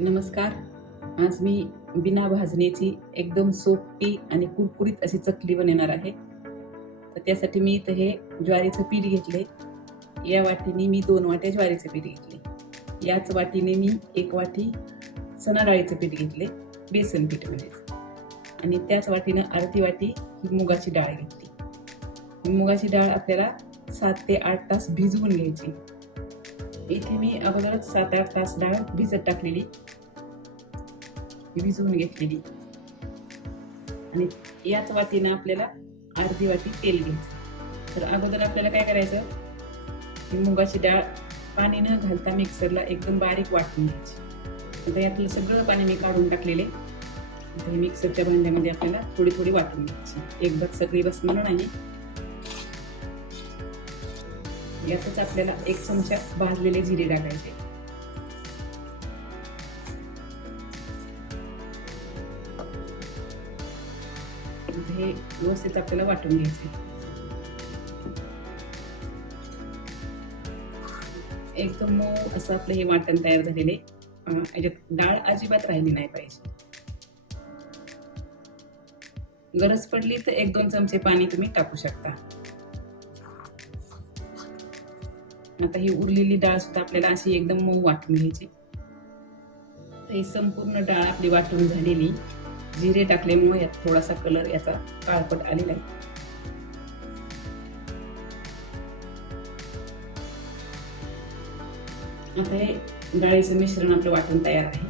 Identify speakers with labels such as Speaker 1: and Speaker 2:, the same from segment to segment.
Speaker 1: नमस्कार. आज मी बिना भाजणीची एकदम सोपी आणि कुरकुरीत अशी चकली बनवणार आहे. तर त्यासाठी मी इथं हे ज्वारीचं पीठ घेतले या वाटीने मी दोन वाट्या ज्वारीचं पीठ घेतले याच वाटीने मी एक वाटी चणा डाळीचं पीठ घेतले बेसन पीठ म्हणायचं. आणि त्याच वाटीनं अर्धी वाटी ही मुगाची डाळ घेतली. मुगाची डाळ आपल्याला सात ते आठ तास भिजवून घ्यायची. इथे मी अगोदरच सात आठ तास डाळ भिजत टाकलेली. भिजवून घेतलेली. आणि याच वाटीनं आपल्याला अर्धी वाटी तेल घ्यायचं. तर अगोदर आपल्याला काय करायचं? मुगाची डाळ पाणी न घालता मिक्सरला एकदम बारीक वाटून घ्यायची. आता यातलं सगळं पाणी मी काढून टाकलेले. मिक्सरच्या भांड्यामध्ये आपल्याला थोडी थोडी वाटून घ्यायची. एक बस सगळी बसणार नाही यातच आपल्याला एक चमचा भाजलेले जिरे टाकायचे. हे व्यवस्थित आपल्याला वाटून घ्यायचे. एकदम मऊ असं आपलं हे वाटण तयार झालेले. याच्यात डाळ अजिबात राहिली नाही पाहिजे. गरज पडली तर एक दोन चमचे पाणी तुम्ही टाकू शकता. आता ही उरलेली डाळ सुद्धा आपल्याला अशी एकदम मऊ वाटून घ्यायची. तर ही संपूर्ण डाळ आपली वाटून झालेली. जिरे टाकल्यामुळे यात थोडासा कलर याचा काळपट आलेला आहे. आता हे डाळीचं मिश्रण आपलं वाटून तयार आहे.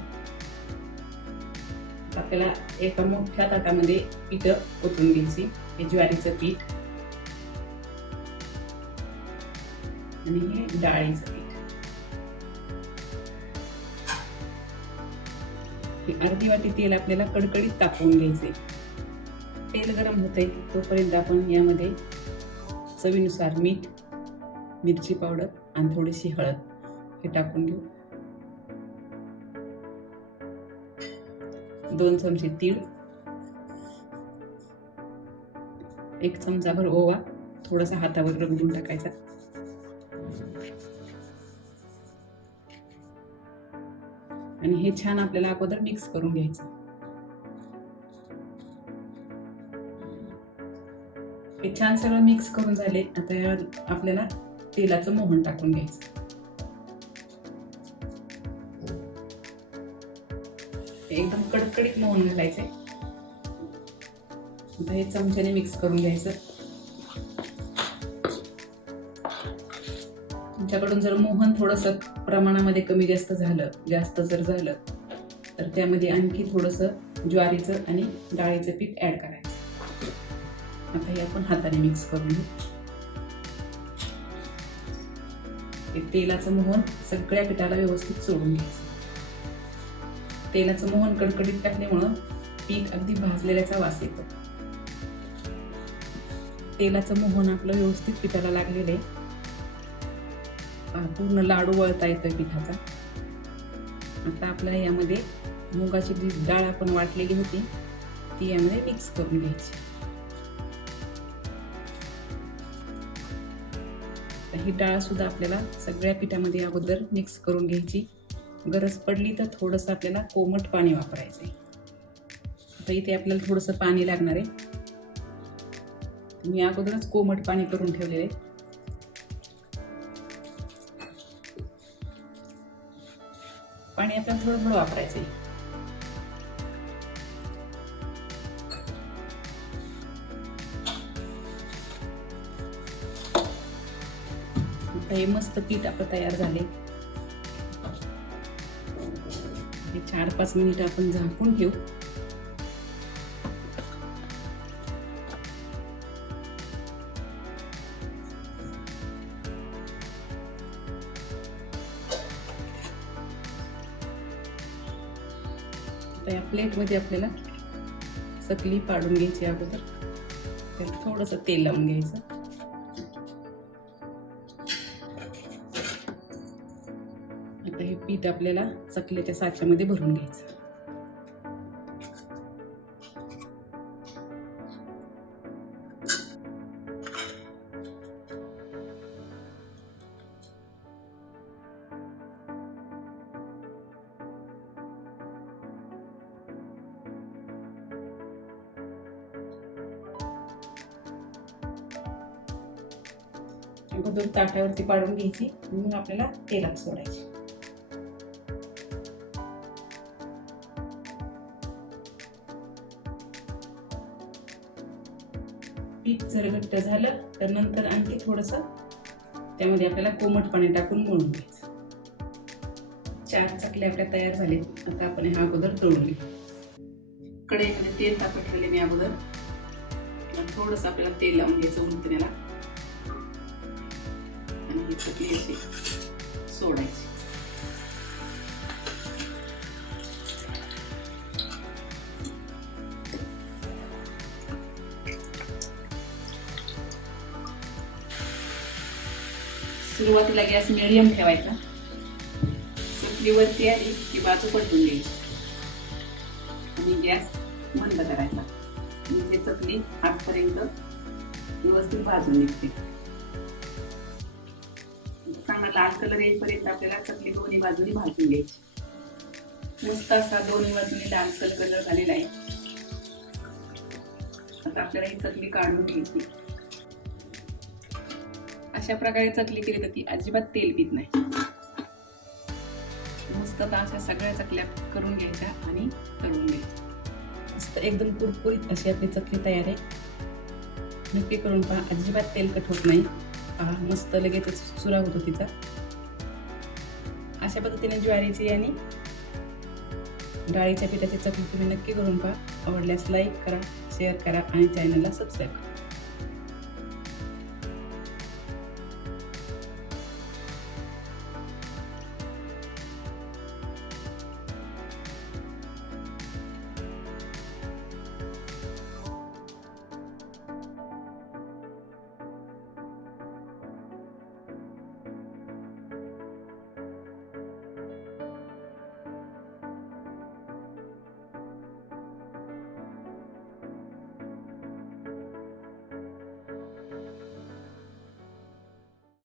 Speaker 1: आपल्याला एका मोठ्या ताटामध्ये पीठ ओतून घ्यायची. हे ज्वारीचं पीठ. आणि हे डाळीचं पीठ अर्धी वाटी तेल आपल्याला कडकडीत तापवून घ्यायचे. तेल गरम होते तोपर्यंत आपण यामध्ये चवीनुसार मीठ मिरची पावडर आणि थोडीशी हळद हे टाकून घेऊ. दोन चमचे तीळ एक चमचाभर ओवा थोडासा हातावर रंगून टाकायचा. आणि हे छान आपल्याला अगोदर मिक्स करून घ्यायचं. हे छान सगळं मिक्स करून झाले. आता आपल्याला तेलाचं मोहन टाकून घ्यायचं. एकदम कडकडीत मोहन घालायचंय. आता हे चमच्याने मिक्स करून घ्यायचं. तुमच्याकडून जर मोहन थोडस प्रमाणामध्ये कमी जास्त झालं जास्त जर झालं तर त्यामध्ये आणखी थोडस ज्वारीचं आणि डाळीचं पीठ ऍड करायचं. आता हे आपण हाताने मिक्स करून घेऊ. तेलाचं मोहन सगळ्या पिठाला व्यवस्थित सोडून घ्यायचं. तेलाचं मोहन कडकडीत टाकल्यामुळं पीठ अगदी भाजलेल्याचा वास येतो. तेलाचं मोहन आपलं व्यवस्थित पिठाला लागलेलं आहे. पूर्ण लाडू वळता येतोय पिठाचा. आता आपल्याला यामध्ये मुगाची जी डाळ आपण वाटलेली होती ती यामध्ये मिक्स करून घ्यायची. ही डाळ सुद्धा आपल्याला सगळ्या पिठामध्ये अगोदर मिक्स करून घ्यायची. गरज पडली तर थोडंसं आपल्याला कोमट पाणी वापरायचं आहे आता इथे आपल्याला थोडंसं पाणी लागणार आहे. मी अगोदरच कोमट पाणी करून ठेवलेलं आहे. पाणी आपण थोडं थोडं वापरायचं हे मस्त पीठ आपलं तयार झाले. चार पाच मिनिट आपण झाकून घेऊ आता या प्लेटमध्ये आपल्याला चकली पाडून घ्यायची अगोदर. त्यात थोडंसं तेल लावून घ्यायचं. आता हे पीठ आपल्याला चकलीच्या साच्यामध्ये भरून घ्यायचं. अगोदर ताटावरती पाडून घ्यायची म्हणून मग आपल्याला तेलात सोडायची. पीठ जर घट्ट झालं तर नंतर आणखी थोडस त्यामध्ये आपल्याला कोमट पाणी टाकून मळून घ्यायचं. चार चकल्या आपल्या तयार झाले आता आपण हा अगोदर तळून घेऊ. कढईमध्ये तेल तापत ठेवले मी अगोदर. थोडस आपल्याला तेल लावून घ्यायचं उलटण्याला आणि ही ते सोडायची. सुरुवातीला गॅस मिडियम ठेवायचा. चकली वरती आली की बाजू पलटून द्यायची आणि गॅस बंद करायचा. म्हणजे चकली आतपर्यंत व्यवस्थित भाजून निघते. चांगला लाल कलर येईपर्यंत आपल्याला चकली दोन्ही बाजूनी भाजून घ्यायची. मस्त असा दोन्ही बाजूनी लालसर कलर झालेला आहे. आता आपल्याला ही चकली काढून घ्यायची. अशा प्रकारे चकली केली तर ती अजिबात तेल पित नाही. मस्त आता अशा सगळ्या चकल्या करून घ्यायच्या आणि तळून घ्यायच्या. मस्त एकदम कुरकुरीत अशी आपली चकली तयार आहे. नक्की करून पहा अजिबात तेलकट होत नाही. पहा मस्त लगेच चुरा होतो तिचा. अशा पद्धतीने ज्वारीची आणि डाळीच्या पिठाची चकली तुम्ही नक्की करून पहा. आवडल्यास लाईक करा शेअर करा आणि चॅनलला सबस्क्राईब करा.